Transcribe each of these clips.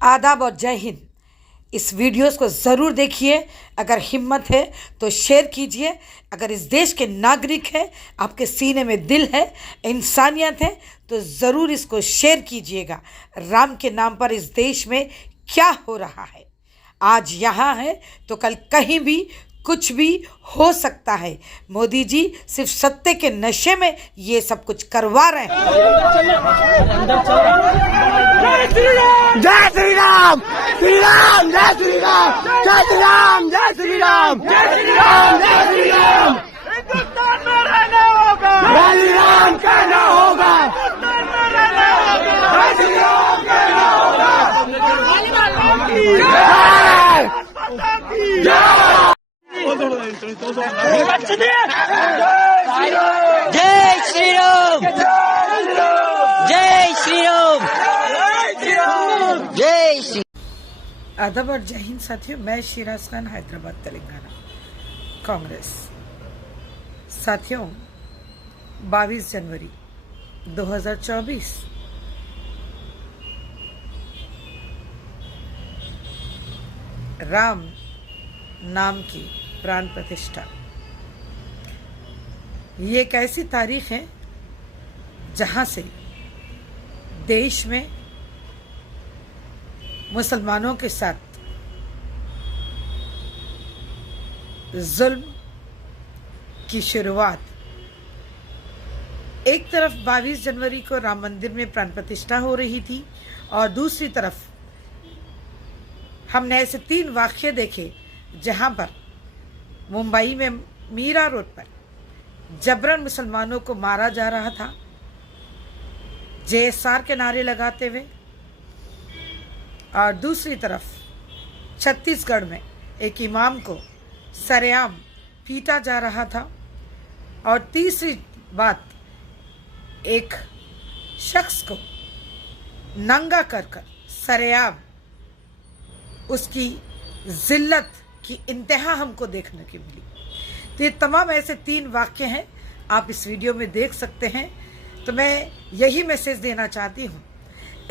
आदाब और जय हिंद। इस वीडियोस को ज़रूर देखिए। अगर हिम्मत है तो शेयर कीजिए। अगर इस देश के नागरिक हैं, आपके सीने में दिल है, इंसानियत है, तो ज़रूर इसको शेयर कीजिएगा। राम के नाम पर इस देश में क्या हो रहा है, आज यहाँ है तो कल कहीं भी कुछ भी हो सकता है। मोदी जी सिर्फ सत्ते के नशे में ये सब कुछ करवा रहे हैं। जय श्री राम, श्री राम, जय श्री राम, जय श्री राम, जय श्री राम, जय श्री राम, जय श्री राम। हिंदुस्तान में रहना होगा, जय श्री राम कहना होगा, जय श्री राम कहना होगा। जय जय जय श्री राम, जय श्री राम, जय श्री। आदाब और जय हिंद साथियों, मैं शिराज खान, हैदराबाद तेलंगाना, कांग्रेस। साथियों, 22 जनवरी 2024 राम नाम की प्राण प्रतिष्ठा। ये एक ऐसी तारीख है जहां से देश में मुसलमानों के साथ जुल्म की शुरुआत। एक तरफ 22 जनवरी को राम मंदिर में प्राण प्रतिष्ठा हो रही थी और दूसरी तरफ हमने ऐसे 3 वाक़ये देखे जहां पर मुंबई में मीरा रोड पर जबरन मुसलमानों को मारा जा रहा था, JSR के नारे लगाते हुए, और दूसरी तरफ छत्तीसगढ़ में एक इमाम को सरेआम पीटा जा रहा था, और तीसरी बात, एक शख्स को नंगा कर सरेआम उसकी जिल्लत की इंतहा हमको देखने की मिली। तो ये तमाम ऐसे 3 वाक़ये हैं, आप इस वीडियो में देख सकते हैं। तो मैं यही मैसेज देना चाहती हूँ,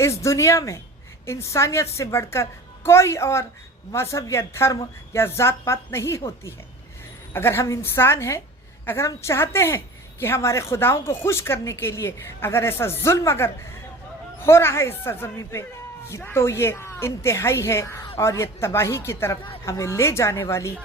इस दुनिया में इंसानियत से बढ़कर कोई और मजहब या धर्म या जात पात नहीं होती है। अगर हम इंसान हैं, अगर हम चाहते हैं कि हमारे खुदाओं को खुश करने के लिए अगर ऐसा जुल्म अगर हो रहा है इस सरजमीन पे, तो ये इंतहाई है और ये तबाही की तरफ हमें ले जाने वाली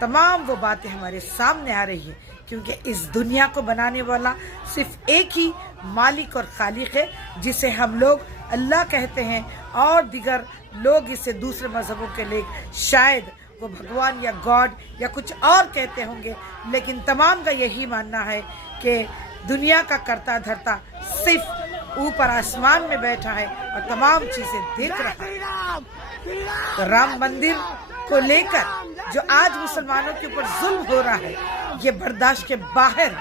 तमाम वो बातें हमारे सामने आ रही है। क्योंकि इस दुनिया को बनाने वाला सिर्फ एक ही मालिक और खालिक है, जिसे हम लोग अल्लाह कहते हैं, और दिगर लोग इसे दूसरे मजहबों के लिए शायद वो भगवान या गॉड या कुछ और कहते होंगे। लेकिन तमाम का यही मानना है कि दुनिया का करता धरता सिर्फ ऊपर आसमान में बैठा है और तमाम चीजें देख रहा है। तो राम मंदिर को लेकर जो आज मुसलमानों के ऊपर जुल्म हो रहा है, ये बर्दाश्त के बाहर।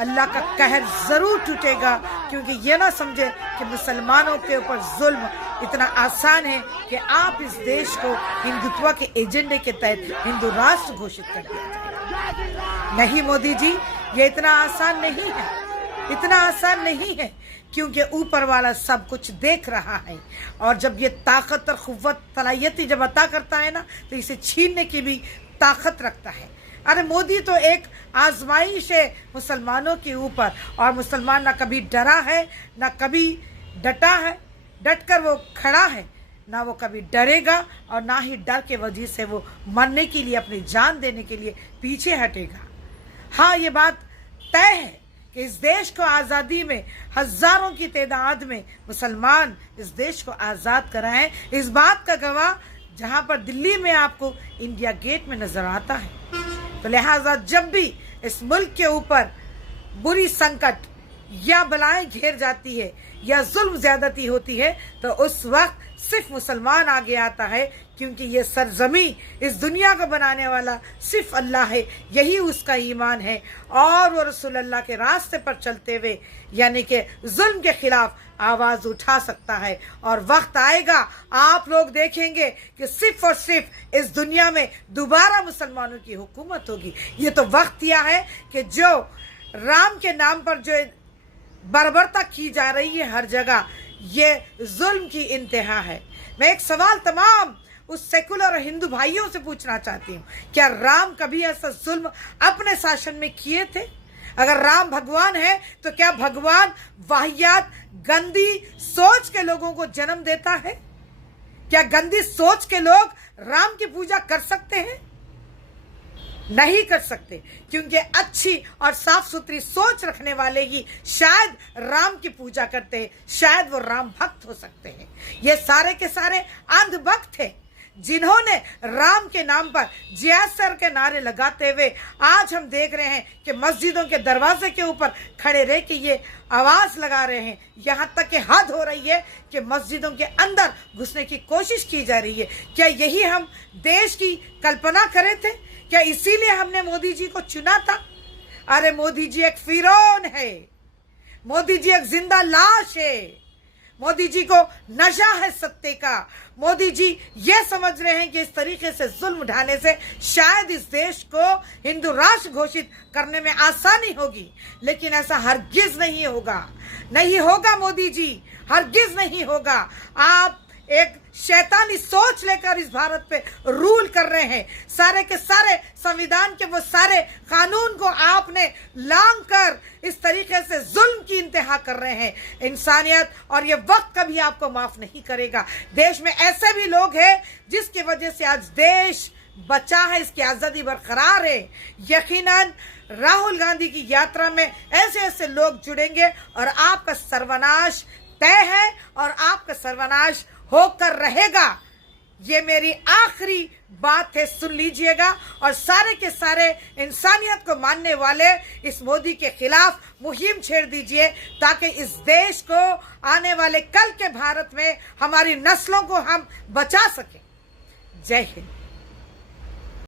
अल्लाह का कहर जरूर टूटेगा, क्योंकि ये ना समझे कि मुसलमानों के ऊपर जुल्म इतना आसान है कि आप इस देश को हिंदुत्व के एजेंडे के तहत हिंदू राष्ट्र घोषित कर दिया जाए। नहीं मोदी जी, ये इतना आसान नहीं है, इतना आसान नहीं है, क्योंकि ऊपर वाला सब कुछ देख रहा है। और जब ये ताकत और क़ुव्वत सलाहियत जब अता करता है ना, तो इसे छीनने की भी ताकत रखता है। अरे मोदी तो एक आजमाइश है मुसलमानों के ऊपर, और मुसलमान ना कभी डरा है, ना कभी डटा है, डट कर वो खड़ा है, ना वो कभी डरेगा, और ना ही डर के वजह से वो मरने के लिए, अपनी जान देने के लिए पीछे हटेगा। हाँ, ये बात तय है कि इस देश को आज़ादी में हजारों की तादाद में मुसलमान इस देश को आज़ाद कराएं। इस बात का गवाह जहां पर दिल्ली में आपको इंडिया गेट में नजर आता है। तो लिहाजा जब भी इस मुल्क के ऊपर बुरी संकट या बलाएं घेर जाती है या जुल्म ज्यादती होती है, तो उस वक्त सिर्फ मुसलमान आगे आता है, क्योंकि ये सरजमी इस दुनिया को बनाने वाला सिर्फ अल्लाह है, यही उसका ईमान है। और वो रसूल अल्लाह के रास्ते पर चलते हुए यानी कि जुल्म के खिलाफ आवाज उठा सकता है। और वक्त आएगा, आप लोग देखेंगे कि सिर्फ और सिर्फ इस दुनिया में दोबारा मुसलमानों की हुकूमत होगी। ये तो वक्त यह है कि जो राम के नाम पर जो बर्बरता की जा रही है हर जगह, ये जुल्म की इंतहा है। मैं एक सवाल तमाम उस सेकुलर और हिंदू भाइयों से पूछना चाहती हूँ, क्या राम कभी ऐसा जुल्म अपने शासन में किए थे? अगर राम भगवान है तो क्या भगवान वाहियात गंदी सोच के लोगों को जन्म देता है? क्या गंदी सोच के लोग राम की पूजा कर सकते हैं? नहीं कर सकते, क्योंकि अच्छी और साफ सुथरी सोच रखने वाले ही शायद राम की पूजा करते हैं, शायद वो राम भक्त हो सकते हैं। ये सारे के सारे अंधभक्त थे जिन्होंने राम के नाम पर जय सर के नारे लगाते हुए आज हम देख रहे हैं कि मस्जिदों के दरवाजे के ऊपर खड़े रह के ये आवाज लगा रहे हैं। यहां तक कि हद हो रही है कि मस्जिदों के अंदर घुसने की कोशिश की जा रही है। क्या यही हम देश की कल्पना करे थे? क्या इसीलिए हमने मोदी जी को चुना था? अरे मोदी जी एक फिरौन है, मोदी जी एक जिंदा लाश है, मोदी जी को नशा है सत्ते का। मोदी जी ये समझ रहे हैं कि इस तरीके से जुल्म ढाने से शायद इस देश को हिंदू राष्ट्र घोषित करने में आसानी होगी, लेकिन ऐसा हरगिज नहीं होगा, नहीं होगा मोदी जी, हरगिज नहीं होगा। आप एक शैतानी सोच लेकर इस भारत पे रूल कर रहे हैं। सारे के सारे संविधान के वो सारे कानून को आपने लांग कर इस तरीके से जुल्म की इंतहा कर रहे हैं। इंसानियत और ये वक्त कभी आपको माफ नहीं करेगा। देश में ऐसे भी लोग हैं जिसकी वजह से आज देश बचा है, इसकी आजादी बरकरार है। यकीनन राहुल गांधी की यात्रा में ऐसे ऐसे लोग जुड़ेंगे और आपका सर्वनाश तय है और आपका सर्वनाश होकर रहेगा। ये मेरी आखिरी बात है, सुन लीजिएगा। और सारे के सारे इंसानियत को मानने वाले इस मोदी के खिलाफ मुहिम छेड़ दीजिए, ताकि इस देश को आने वाले कल के भारत में हमारी नस्लों को हम बचा सकें। जय हिंद।